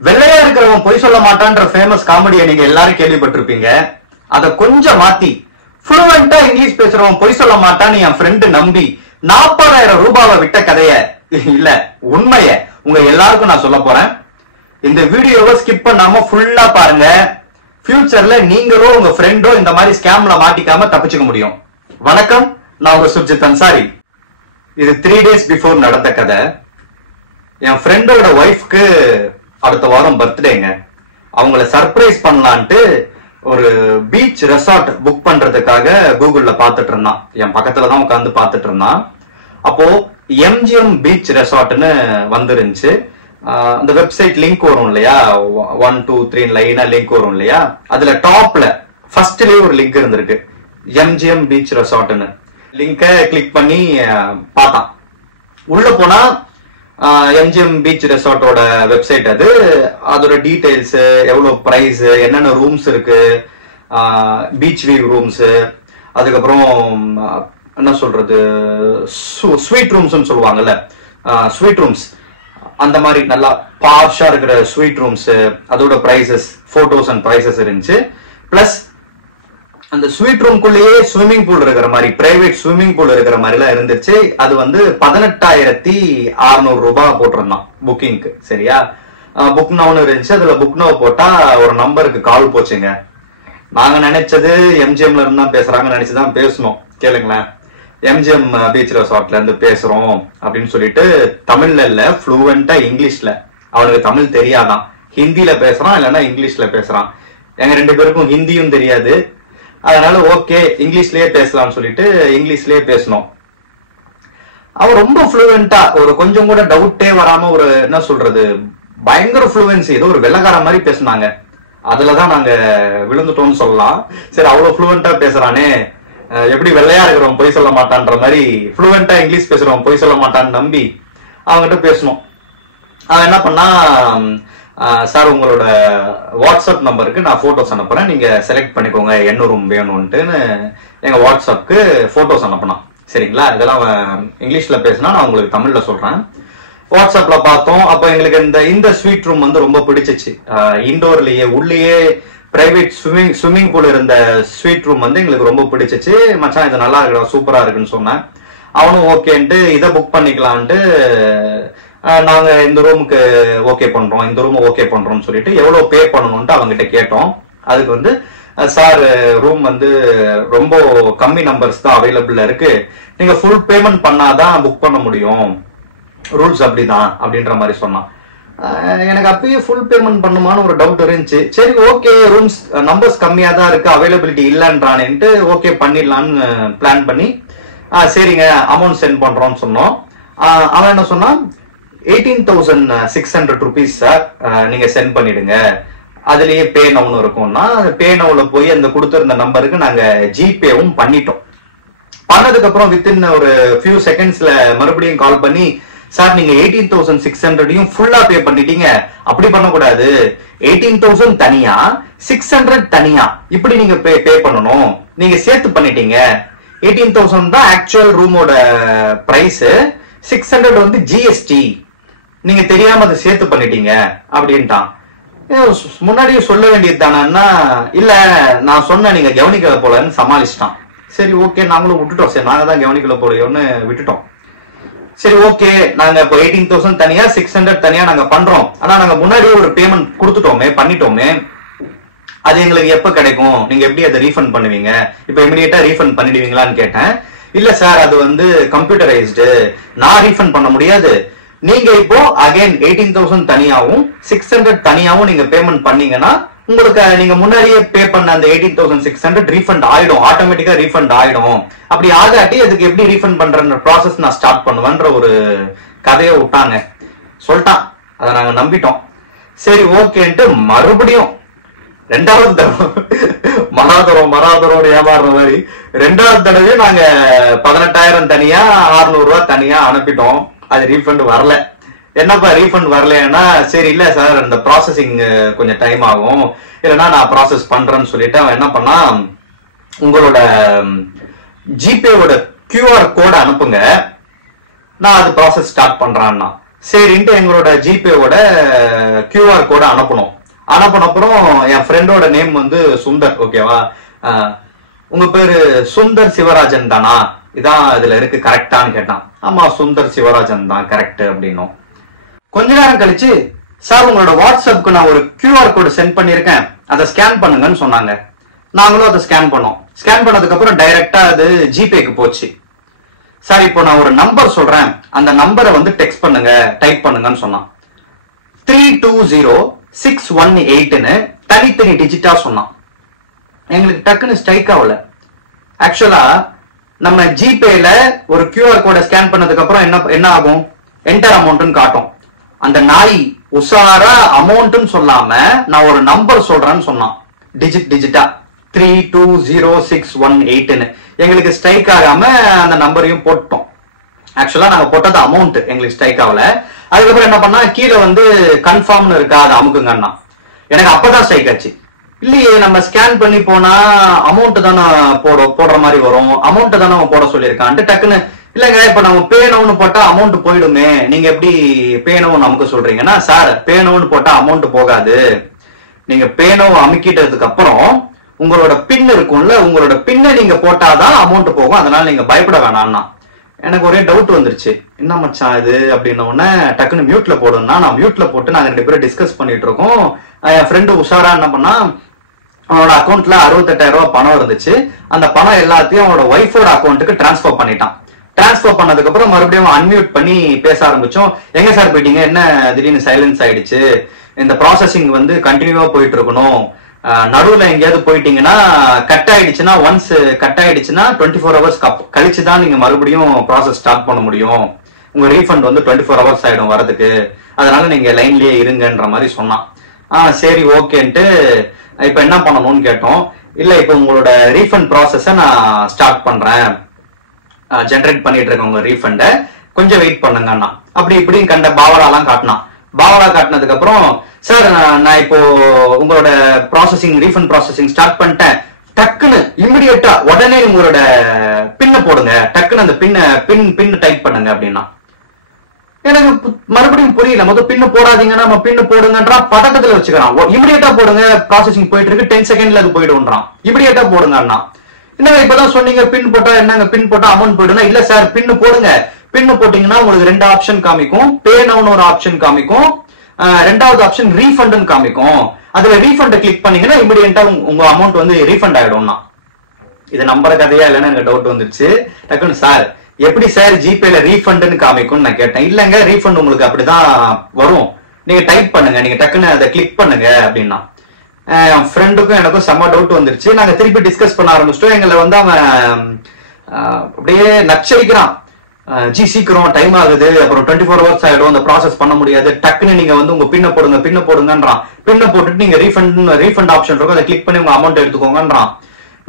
வெள்ளையா இருக்கிறவன் பொய் சொல்ல மாட்டான்ற ஃபேமஸ் காமெடியை நீங்க எல்லாரும் கேள்விப்பட்டிருப்பீங்க. அதை கொஞ்சம் மாத்தி ஃப்ளூவெண்டா இங்கிலீஷ் பேசுறவன் பொய் சொல்ல மாட்டான்னு என் ஃப்ரெண்டு நம்பி 40,000 ரூபாவை விட்ட கதைய இல்ல உண்மைய உங்க எல்லாருக்கும் நான் சொல்ல போறேன். இந்த வீடியோவை ஸ்கிப் பண்ணாம ஃபுல்லா பாருங்க. ஃபியூச்சர்ல நீங்களோ உங்க ஃப்ரெண்டோ இந்த மாதிரி ஸ்கேம்ல மாட்டிக்காம தப்பிச்சுக்க முடியும். வணக்கம், நான் உங்க சுர்ஜித் அன்சாரி. இது 3 days பிஃபோர் நடந்த கதை. என் ஃப்ரெண்டோட ஒய்ஃப்க்கு அடுத்த வாரம் பர்த்டேங்க. அவங்கள சர்ப்ரைஸ் பண்ணலான்ட்டு ஒரு பீச் ரெசார்ட் புக் பண்றதுக்காக கூகுள்ல பாத்துட்டு இருந்தான். என் பக்கத்துல தான் உட்காந்து பாத்துட்டு இருந்தான். அப்போ MGM பீச் ரெசார்ட்னு வந்துருந்துச்சு. அந்த வெப்சைட் லிங்க் வரும் இல்லையா, 1 2 3 லைனா லிங்க் வரும் இல்லையா, அதுல டாப்ல ஃபர்ஸ்ட்லயே ஒரு லிங்க் இருந்திருக்கு, MGM பீச் ரெசார்ட்னு. லிங்க கிளிக் பண்ணி பார்த்தான். உள்ள போனா MGM பீச் ரெசார்ட்டோட வெப்சைட் அது. அதோட டீடைல்ஸ், எவ்வளவு பிரைஸ், என்னென்ன ரூம்ஸ் இருக்கு, பீச் வியூ ரூம்ஸ், அதுக்கப்புறம் என்ன சொல்றது ஸ்வீட் ரூம்ஸ் சொல்லுவாங்கல்ல, ஸ்வீட் ரூம்ஸ், அந்த மாதிரி நல்லா பார்ஷா இருக்கிற ஸ்வீட் ரூம்ஸ், அதோட பிரைசஸ், போட்டோஸ் அண்ட் பிரைசஸ் இருந்துச்சு. பிளஸ் அந்த ஸ்வீட் ரூம்குள்ளேயே ஸ்விம்மிங் பூல் இருக்கிற மாதிரி, பிரைவேட் ஸ்விம்மிங் பூல் இருக்கிற மாதிரி எல்லாம் இருந்துச்சு. அது வந்து 18,600 ரூபாய் போட்டிருந்தான் புக்கிங்க்கு. சரியா, புக் நவுன்னு இருந்துச்சு. அதுல புக் நவ் போட்டா ஒரு நம்பருக்கு கால் போச்சுங்க. நாங்க நினைச்சது MGMல இருந்து தான் பேசுறாங்க நினைச்சுதான் பேசணும். கேளுங்களேன், MGM பீச் ரெசார்ட்ல இருந்து பேசுறோம் அப்படின்னு சொல்லிட்டு தமிழ்ல இல்ல, ஃப்ளூவெண்டா இங்கிலீஷ்ல. அவனுக்கு தமிழ் தெரியாதான், ஹிந்தில பேசுறான் இல்லைன்னா இங்கிலீஷ்ல பேசுறான். எங்க 2 பேருக்கும் ஹிந்தியும் தெரியாது. அதனால ஓகே இங்கிலீஷ்லயே பேசலாம்னு சொல்லிட்டு இங்கிலீஷ்லயே பேசணும். அவன் ரொம்ப ஃப்ளூவெண்டா, ஒரு கொஞ்சம் கூட டவுட்டே வராம, ஒரு என்ன சொல்றது பயங்கர ஃப்ளூவன்சி, ஏதோ ஒரு வெள்ளக்கார மாதிரி பேசினாங்க. அதுலதான் நாங்க விழுந்துட்டோம்னு சொல்லலாம். சரி, அவ்வளவு ஃப்ளூவெண்டா பேசுறானே, எப்படி வெள்ளையா இருக்கிறவன் பொய் சொல்ல மாட்டான்ற மாதிரி ஃப்ளூவெண்டா இங்கிலீஷ் பேசுறவன் பொய் சொல்ல மாட்டான்னு நம்பி அவன்கிட்ட பேசணும். அவன் என்ன பண்ணா, சார் உங்களோட வாட்ஸ்அப் நம்பருக்கு நான் போட்டோஸ் அனுப்புறேன், நீங்க செலக்ட் பண்ணிக்கோங்க என்ன ரூம் வேணும்ட்டுன்னு எங்க வாட்ஸ்அப்க்கு போட்டோஸ் அனுப்பினான். சரிங்களா, இதெல்லாம் இங்கிலீஷ்ல பேசினா நான் உங்களுக்கு தமிழ்ல சொல்றேன். வாட்ஸ்அப்ல பார்த்தோம். அப்ப எங்களுக்கு இந்த ஸ்வீட் ரூம் வந்து ரொம்ப பிடிச்சிச்சு. இண்டோர்லயே உள்ளேயே பிரைவேட் ஸ்விம்மிங் பூல் இருந்த ஸ்வீட் ரூம் வந்து எங்களுக்கு ரொம்ப பிடிச்சிச்சு. மச்சான் இது நல்லா இருக்கு, சூப்பரா இருக்குன்னு சொன்னேன். அவனும் ஓகேன்ட்டு இதை புக் பண்ணிக்கலான்ட்டு நாங்க இந்த ரூமுக்கு ஓகே பண்றோம், இந்த ரூம் ஓகே பண்றோம்னு சொல்லிட்டு எவ்வளவு பே பண்ணணும்ட்டு அவங்ககிட்ட கேட்டோம். அதுக்கு வந்து சார் ரூம் வந்து ரொம்ப கம்மி நம்பர்ஸ் தான் அவைலபிள் இருக்கு, நீங்க ஃபுல் பேமெண்ட் பண்ணாதான் புக் பண்ண முடியும், ரூல்ஸ் அப்படிதான் அப்படின்ற மாதிரி சொன்னான். எனக்கு அப்பயே ஃபுல் பேமெண்ட் பண்ணுமான்னு ஒரு டவுட் இருந்துச்சு. சரி ஓகே, ரூம்ஸ் நம்பர்ஸ் கம்மியா தான் இருக்கு, அவைலபிலிட்டி இல்லைன்றானேன்ட்டு ஓகே பண்ணிடலான்னு பிளான் பண்ணி சரிங்க அமௌண்ட் சென்ட் பண்றோம்னு சொன்னோம். அவன் என்ன சொன்னான், 18,600 rupees சார் நீங்க சென்ட் பண்ணிடுங்க, அதுலயே பே நவுன்னு இருக்கும்னா பே நவுல போய் அந்த கொடுத்திருந்த நம்பருக்கு நாங்க ஜிபேவும் பண்ணிட்டோம். பண்ணதுக்கு அப்புறம் வித்தின் ஒரு ஃபியூ செகண்ட்ஸ்ல மறுபடியும் கால் பண்ணி, சார் நீங்க 18,600 ஃபுல்லா பே பண்ணிட்டீங்க, அப்படி பண்ணக்கூடாது, 18,000 தனியா 600 தனியா இப்படி நீங்க பே பண்ணணும், நீங்க சேர்த்து பண்ணிட்டீங்க, 18,000 தான் ஆக்சுவல் ரூமோட பிரைஸ், 600 வந்து ஜிஎஸ்டி, நீங்க தெரியாம அதை சேர்த்து பண்ணிட்டீங்க அப்படின்ட்டான். முன்னாடியே சொல்ல வேண்டியது தானேன்னா, இல்ல நான் சொன்ன நீங்க கவனிக்கல போலன்னு சமாளிச்சிட்டான். சரி ஓகே நாங்களும் விட்டுட்டோம், சரி நாங்க தான் கவனிக்கல போலையோன்னு விட்டுட்டோம். சரி ஓகே, நாங்க இப்போ 18,000 தனியா 600 தனியா நாங்க பண்றோம், ஆனா நாங்க முன்னாடியே ஒரு பேமெண்ட் கொடுத்துட்டோமே, பண்ணிட்டோமே, அது எங்களுக்கு எப்ப கிடைக்கும், நீங்க எப்படி அதை ரீஃபண்ட் பண்ணுவீங்க, இப்ப இமிடியேட்டா ரீஃபண்ட் பண்ணிடுவீங்களான்னு கேட்டேன். இல்ல சார் அது வந்து கம்ப்யூட்டரைஸ்டு, நான் ரீஃபண்ட் பண்ண முடியாது, நீங்க இப்போ அகைன் 18,000 தனியாவும் 600 தனியாவும் நீங்க பேமெண்ட் பண்ணீங்கன்னா உங்களுக்கு நீங்க முன்னாடியே பே பண்ண அந்த 18,600 ரீஃபண்ட் ஆயிடும், ஆட்டோமேட்டிக்கா ரீஃபண்ட் ஆயிடும். அப்படி ஆகாட்டி அதுக்கு எப்படி ரீஃபண்ட் பண்ற ப்ராசஸ் நான் ஸ்டார்ட் பண்ணுவேன்ற ஒரு கதையை விட்டாங்க, சொல்லிட்டான். அதை நாங்க நம்பிட்டோம். சரி ஓகேன்ட்டு மறுபடியும் 2வது தடவை மராதரம் ஏமாறுற மாதிரி 2வது தடவை நாங்க 18,000 தனியா 600 ரூபாய் தனியா அனுப்பிட்டோம். அது ரீஃபண்ட் வரல. என்னப்பா ரீஃபண்ட் வரலன்னா, சரி இல்ல சார் இந்த ப்ராசஸிங் கொஞ்சம் டைம் ஆகும், இல்லைன்னா நான் ப்ராசஸ் பண்றேன்னு சொல்லிட்டு அவன் என்ன பண்ணா, உங்களோட ஜிபேவோட QR கோட் அனுப்புங்க, நான் அது ப்ராசஸ் ஸ்டார்ட் பண்றான்னா. சரின்ட்டு எங்களோட ஜிபேவோட கியூஆர் கோட அனுப்பினப்புறம் என் ஃப்ரெண்டோட நேம் வந்து சுந்தர். ஓகேவா, உங்க பேரு சுந்தர் சிவராஜன் தானா, இதான் இதுல இருக்கு கரெக்டான்னு கேட்டான். ஆமா சுந்தர் சிவராஜன் தான் கரெக்ட் அப்படின்னும். கொஞ்ச நேரம் கழிச்சு, சார் உங்களோட வாட்ஸ்அப்க்கு நான் ஒரு கியூஆர் கோடு சென்ட் பண்ணிருக்கேன், அதை ஸ்கேன் பண்ணுங்கன்னு சொன்னாங்க. நாங்களும் அதை ஸ்கேன் பண்ணோம். ஸ்கேன் பண்ணதுக்கு அப்புறம் டைரக்டா அது ஜிபேக்கு போச்சு. சார் இப்போ நான் ஒரு நம்பர் சொல்றேன், அந்த நம்பரை வந்து டெக்ஸ்ட் பண்ணுங்க, டைப் பண்ணுங்கன்னு சொன்னான். 320618ன்னு தனித்தனி டிஜிட்டா சொன்னான். எங்களுக்கு டக்குன்னு ஸ்ட்ரைக் ஆகல. ஆக்சுவலா நம்ம ஜிபேல ஒரு கியூஆர் கோட ஸ்கேன் பண்ணதுக்கு அப்புறம் என்ன ஆகும், என்டர் அமௌண்ட்னு காட்டும். அந்த நாய் உசாரா அமௌண்ட்னு சொல்லாம நான் ஒரு நம்பர் சொல்றேன்னு சொன்னான், டிஜிட்டா 320618ன்னு. எங்களுக்கு ஸ்ட்ரைக் ஆகாம அந்த நம்பரையும் போட்டோம். ஆக்சுவலா நாங்க போட்டது அமௌண்ட், எங்களுக்கு ஸ்ட்ரைக் ஆகல. அதுக்கப்புறம் என்ன பண்ணா, கீழே வந்து கன்ஃபார்ம்னு இருக்கா, அதை அமுக்குங்கன்னா. எனக்கு அப்பதான் ஸ்ட்ரைக் ஆச்சு. இல்லையே, நம்ம ஸ்கேன் பண்ணி போனா அமௌண்ட் தானே போடுற மாதிரி வரும், அமௌண்ட் தானே அவன் போட சொல்லியிருக்கான்ட்டு டக்குன்னு, இல்லங்க இப்ப நம்ம பேனவுன்னு போட்டா அமௌண்ட் போயிடுமே, நீங்க எப்படி பேனவு நமக்கு சொல்றீங்கன்னா, சார் பேனவுன்னு போட்டா அமௌண்ட் போகாது, நீங்க பேனவு அமுக்கிட்டதுக்கு அப்புறம் உங்களோட பின் இருக்கும்ல, உங்களோட பின்னை நீங்க போட்டாதான் அமௌண்ட் போகும், அதனால நீங்க பயப்பட வேணாம்னா. எனக்கு ஒரே டவுட் வந்துருச்சு, என்ன மச்சான் இது அப்படின்ன உடனே டக்குன்னு மியூட்ல போடுன்னா, நான் மியூட்ல போட்டு நாங்க 2 பேரும் டிஸ்கஸ் பண்ணிட்டு இருக்கோம். என் ஃப்ரெண்டு உஷாரா என்ன பண்ணா, அவனோட அக்கௌண்ட்ல 68,000 ரூபாய் பணம் இருந்துச்சு. அந்த பணம் எல்லாத்தையும் அவனோட ஒய்ஃபோட அக்கௌண்ட்டுக்கு டிரான்ஸ்பர் பண்ணிட்டான். டிரான்ஸ்பர் பண்ணதுக்கு அப்புறம் மறுபடியும் அன்மியூட் பண்ணி பேச ஆரம்பிச்சோம். எங்க சார் போயிட்டீங்க, என்ன திடீர்னு சைலன்ஸ் ஆயிடுச்சு, இந்த ப்ராசஸிங் வந்து கண்டினியூவா போயிட்டு இருக்கணும், நடுவுல எங்கேயாவது போயிட்டீங்கன்னா கட் ஆயிடுச்சுன்னா, ஒன்ஸ் கட் ஆயிடுச்சுன்னா 24 hours கழிச்சுதான் நீங்க மறுபடியும் ப்ராசஸ் ஸ்டார்ட் பண்ண முடியும், உங்க ரீஃபண்ட் வந்து 24 hours ஆயிடும் வரதுக்கு, அதனால நீங்க லைன்லயே இருங்கன்ற மாதிரி சொன்னான். சரி ஓகேன்ட்டு இப்ப என்ன பண்ணணும்னு கேட்டோம். இல்ல இப்ப உங்களோட ரீஃபண்ட் ப்ராசஸ நான் ஸ்டார்ட் பண்றேன், ஜெனரேட் பண்ணிட்டு இருக்கேன் உங்க ரீஃபண்ட, கொஞ்சம் வெயிட் பண்ணுங்கன்னா. அப்படி இப்படின்னு கண்ட பாவலாலாம் காட்டினான். பாவலா காட்டினதுக்கு அப்புறம், சார் நான் இப்போ உங்களோட ப்ராசஸிங் ரீஃபண்ட் ப்ராசஸிங் ஸ்டார்ட் பண்ணிட்டேன், டக்குன்னு இமிடியேட்டா உடனே உங்களோட பின்ன போடுங்க, டக்குன்னு அந்த பின் டைப் பண்ணுங்க அப்படின்னா. எனக்கு மறுபடியும் புரியல. முதல் பின்னு போடாதீங்கன்னா நம்ம பின்னு போடுங்கன்றா, பதக்கத்துல வச்சுக்கிறான். இமிடியேட்டா போடுங்க, ப்ராசஸிங் போயிட்டு இருக்கு, 10 செகண்ட்ல அது போயிடும்ன்றான். இமிடியேட்டா போடுங்கன்னா, என்ன இப்பதான் சொன்னீங்க பின் போட்டா என்னங்க, பின் போட்டா அமௌண்ட் போயிடுனா. இல்ல சார் பின்னு போடுங்க, பின்னு போட்டீங்கன்னா உங்களுக்கு 2 ஆப்ஷன் காமிக்கும், பே நவுன்னு ஒரு ஆப்ஷன் காமிக்கும், 2வது ஆப்ஷன் ரீஃபண்ட் காமிக்கும். அதுல ரீஃபண்ட் கிளிக் பண்ணீங்கன்னா இமிடியேட்டா உங்க அமௌண்ட் வந்து ரீஃபண்ட் ஆயிடும்னா. இது நம்புற கதையா இல்லைன்னு எனக்கு டவுட் வந்துருச்சு. டக்குன்னு சார் எப்படி சார் ஜிபேல ரீஃபண்ட்னு காமிக்கும்னு நான் கேட்டேன். இல்லங்க ரீஃபண்ட் உங்களுக்கு அப்படிதான் வரும், நீங்க டைப் பண்ணுங்க, நீங்க டக்குன்னு அதை கிளிக் பண்ணுங்க அப்படின்னா. என் ஃப்ரெண்டுக்கும் எனக்கும் செம்ம டவுட் வந்துருச்சு. நாங்க திருப்பி டிஸ்கஸ் பண்ண ஆரம்பிச்சிட்டோம். எங்களை வந்து அவன் அப்படியே நச்சரிக்கிறான், ஜி சீக்கிரம் டைம் ஆகுது, அப்புறம் 24 hours ஆயிடும், அந்த ப்ராசஸ் பண்ண முடியாது, டக்குன்னு நீங்க வந்து உங்க பின்ன போடுங்கன்றான். பின்ன போட்டுட்டு நீங்க ரீஃபண்ட் ஆப்ஷன் இருக்கும், அதை கிளிக் பண்ணி உங்க அமௌண்ட் எடுத்துக்கோங்கன்றான்.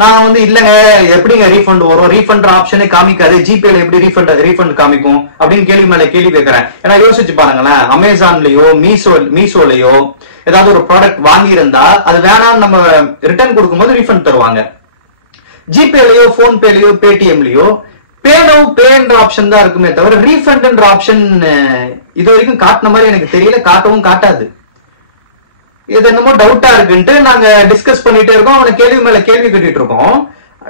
நான் வந்து இல்லங்க எப்படிங்க ரீஃபண்ட் வரும், ரீஃபண்ட் ஆப்ஷனே காமிக்காது, ஜிபேல எப்படி ரீஃபண்ட் காமிக்கும் அப்படின்னு கேள்வி மேல கேள்வி கேட்கிறேன். ஏன்னா யோசிச்சு பாருங்களேன், அமேசான்லயோ மீசோலயோ ஏதாவது ஒரு ப்ராடக்ட் வாங்கி இருந்தா அது வேணாம்னு நம்ம ரிட்டர்ன் கொடுக்கும்போது ரீஃபண்ட் தருவாங்க. ஜிபேலயோ போன்பேலயோ பேடிஎம்லயோ பேன்ற ஆப்ஷன் தான் இருக்குமே தவிர ரீஃபண்ட்ன்ற ஆப்ஷன் இது வரைக்கும் காட்டின மாதிரி எனக்கு தெரியல, காட்டவும் காட்டாது. இது என்னமோ டவுட்டா இருக்குன்ட்டு நாங்க டிஸ்கஸ் பண்ணிட்டே இருக்கோம். அவனை கேள்வி மேல கேள்வி கேட்டுட்டு இருக்கோம்.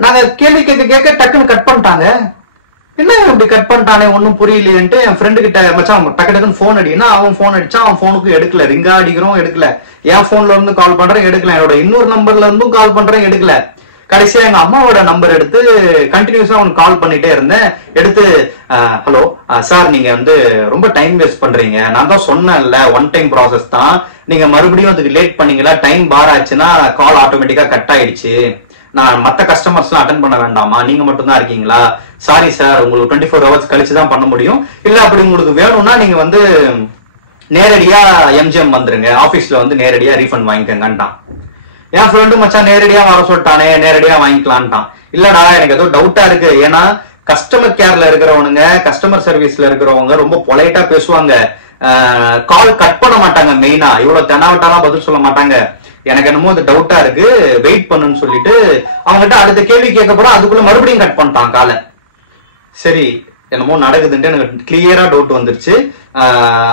நாங்க கேள்வி கேட்க டக்குன்னு கட் பண்ணிட்டாங்க. என்ன இப்படி கட் பண்ணிட்டானே ஒன்னும் புரியலையேன்ட்டு என் ஃப்ரெண்டு கிட்ட, மச்சான் டக்குன்னு போன் அடினா, அவன் போன் அடிச்சான், அவன் போனுக்கு எடுக்கல, ரிங்கா அடிக்கிறோம் எடுக்கல, என் போன்ல இருந்து கால் பண்றேன் எடுக்கல, என்னோட இன்னொரு நம்பர்ல இருந்தும் கால் பண்றேன் எடுக்கல. கடைசியா எங்க அம்மாவோட நம்பர் எடுத்து கண்டினியூஸா அவனுக்கு கால் பண்ணிட்டே இருந்தேன். எடுத்து ஹலோ சார் நீங்க வந்து ரொம்ப டைம் வேஸ்ட் பண்றீங்க, நான் தான் சொன்னேன்ல ஒன் டைம் ப்ராசஸ் தான், நீங்க மறுபடியும் அதுக்கு லேட் பண்ணீங்களா, டைம் பார் ஆச்சுன்னா கால் ஆட்டோமேட்டிக்கா கட் ஆயிடுச்சு, நான் மத்த கஸ்டமர்ஸ் எல்லாம் அட்டன் பண்ண வேண்டாமா, நீங்க மட்டும் தான் இருக்கீங்களா, சாரி சார் உங்களுக்கு 24 hours கழிச்சு தான் பண்ண முடியும், இல்ல அப்படி உங்களுக்கு வேணும்னா நீங்க வந்து நேரடியா எம்ஜிஎம் வந்துருங்க, ஆபீஸ்ல வந்து நேரடியா ரீஃபண்ட் வாங்கிக்கங்கன்ட்டான். என் ஃப்ரெண்டு மச்சான் நேரடியா வர சொல்லிட்டானே, நேரடியா வாங்கிக்கலான்ட்டான். இல்லடா எனக்கு ஏதோ டவுட்டா இருக்கு, ஏன்னா கஸ்டமர் கேர்ல இருக்கிறவனுங்க, கஸ்டமர் சர்வீஸ்ல இருக்கிறவங்க ரொம்ப பொலைட்டா பேசுவாங்க, கால் கட் பண்ண மாட்டாங்க, மெயினா இவ்வளவு தெனாவட்டாலாம் பதில் சொல்ல மாட்டாங்க. எனக்கு என்னமோ அது டவுட்டா இருக்கு, வெயிட் பண்ணுன்னு சொல்லிட்டு அவங்ககிட்ட அடுத்த கேள்வி கேட்க போறோம், அதுக்குள்ள மறுபடியும் கட் பண்ணிட்டான் காலை. சரி என்னமோ நடக்குதுன்ட்டு எனக்கு கிளியரா டவுட் வந்துருச்சு.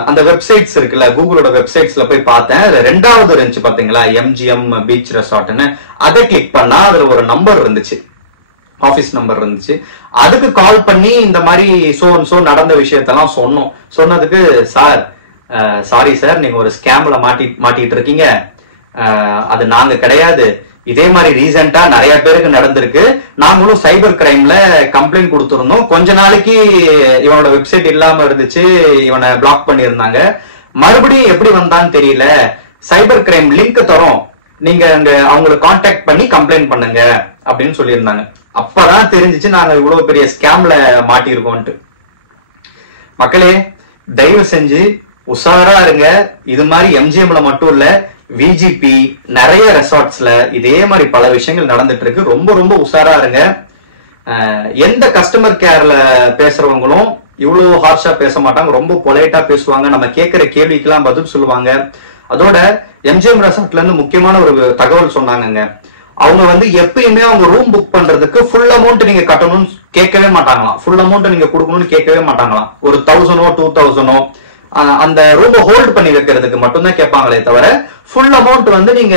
அந்த வெப்சைட்ஸ் இருக்குல்ல, கூகுளோட வெப்சைட்ஸ்ல போய் பார்த்தேன். அதுல 2வது இருந்துச்சு பாத்தீங்களா, MGM பீச் ரெசார்ட்னு. அதை கிளிக் பண்ணா அதுல ஒரு நம்பர் இருந்துச்சு, ஆபீஸ் நம்பர் இருந்துச்சு. அதுக்கு கால் பண்ணி இந்த மாதிரி சோ நடந்த விஷயத்தெல்லாம் சொன்னதுக்கு, சாரி சார், நீங்க ஒரு ஸ்கேம்ல மாட்டிட்டு இருக்கீங்க, அது நாங்க கிடையாது, இதே மாதிரி ரீசெண்டா நிறைய பேருக்கு நடந்திருக்கு, நாங்களும் சைபர் கிரைம்ல கம்ப்ளைண்ட் கொடுத்திருந்தோம், கொஞ்ச நாளைக்கு இவனோட வெப்சைட் இல்லாம இருந்துச்சு, இவனை பிளாக் பண்ணியிருந்தாங்க, மறுபடியும் எப்படி வந்தான்னு தெரியல, சைபர் கிரைம் லிங்க் தரோம், நீங்க அங்க அவங்களை கான்டாக்ட் பண்ணி கம்ப்ளைண்ட் பண்ணுங்க அப்படின்னு சொல்லியிருந்தாங்க. அப்பதான் தெரிஞ்சிச்சு நாங்க இவ்வளவு பெரிய ஸ்கேம்ல மாட்டிருக்கோம்ட்டு. மக்களே, தயவு செஞ்சு உஷாரா இருங்க. இது மாதிரி MGMல மட்டும் இல்ல, VGP நிறைய ரெசார்ட்ஸ்ல இதே மாதிரி பல விஷயங்கள் நடந்துட்டு இருக்கு. ரொம்ப ரொம்ப உஷாரா இருங்க. எந்த கஸ்டமர் கேர்ல பேசுறவங்களும் இவ்வளவு ஹார்ஷா பேச மாட்டாங்க, ரொம்ப பொலைட்டா பேசுவாங்க, நம்ம கேட்கிற கேள்விக்கெல்லாம் பதில் சொல்லுவாங்க. அதோட MGM ரெசார்ட்ல இருந்து முக்கியமான ஒரு தகவல் சொன்னாங்க. அவங்க வந்து எப்பயுமே அவங்க ரூம் புக் பண்றதுக்கு ஃபுல் அமௌண்ட் நீங்க கட்டணும்னு கேட்கவே மாட்டாங்களாம், ஃபுல் அமௌண்ட் நீங்க கொடுக்கணும்னு கேட்கவே மாட்டாங்களாம். ஒரு 1000 2000 அந்த ரூமை ஹோல்ட் பண்ணி வைக்கிறதுக்கு மட்டும்தான் கேட்பாங்களே தவிர ஃபுல் அமௌண்ட் வந்து நீங்க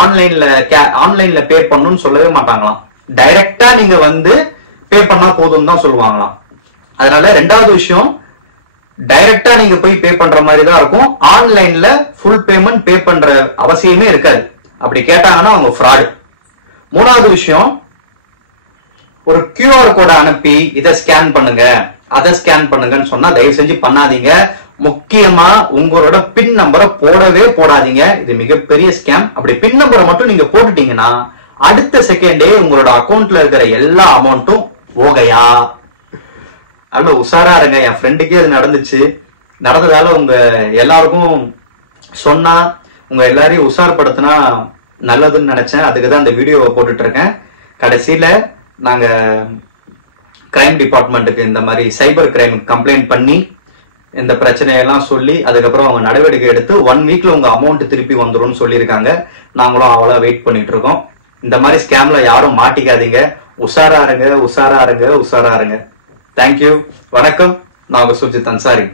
ஆன்லைன்ல பே பண்ணணும்னு சொல்லவே மாட்டாங்களாம். டைரக்டா நீங்க வந்து பே பண்ணா போதும் தான் சொல்லுவாங்களாம். அதனால 2வது விஷயம், டைரக்டா நீங்க போய் பே பண்ற மாதிரி தான் இருக்கும். ஆன்லைன்ல ஃபுல் பேமெண்ட் பே பண்ற அவசியமே இருக்காது. அப்படி கேட்டாங்கன்னா அவங்க ஃப்ராடு. 3வது விஷயம், ஒரு QR கோடை அனுப்பி இதை ஸ்கேன் பண்ணுங்க அதை ஸ்கேன் பண்ணுங்கன்னு சொன்னா தயவு செஞ்சு பண்ணாதீங்க. முக்கியமா உங்களோட பின் நம்பரை போடவே போடாதீங்க, இது மிகப்பெரிய ஸ்கேம். அப்படி பின் நம்பரை மட்டும் நீங்க போட்டுட்டீங்கன்னா அடுத்த செகண்டே உங்களோட அக்கௌண்ட்ல இருக்கிற எல்லா அமௌண்ட்டும் போகையா. அதனால உஷாரா இருங்க. என் ஃப்ரெண்டுக்கே அது நடந்துச்சு. நடந்ததால உங்க எல்லாருக்கும் சொன்னா, உங்க எல்லாரையும் உஷார்படுத்தினா நல்லதுன்னு நினைச்சேன். அதுக்குதான் இந்த வீடியோவை போட்டுட்டு இருக்கேன். கடைசியில நாங்க கிரைம் டிபார்ட்மெண்ட்டுக்கு இந்த மாதிரி சைபர் கிரைம் கம்ப்ளைண்ட் பண்ணி இந்த பிரச்சனையெல்லாம் சொல்லி அதுக்கப்புறம் அவங்க நடவடிக்கை எடுத்து 1 வீக்ல உங்க அமௌண்ட் திருப்பி வந்துரும்னு சொல்லியிருக்காங்க. நாங்களும் அவ்வளோ வெயிட் பண்ணிட்டு இருக்கோம். இந்த மாதிரி ஸ்கேம்ல யாரும் மாட்டிக்காதீங்க. உஷாரா இருங்க, உஷாரா இருங்க, உஷாரா இருங்க. தேங்க்யூ. வணக்கம். நான் உங்க சுஜித் அன்சாரி.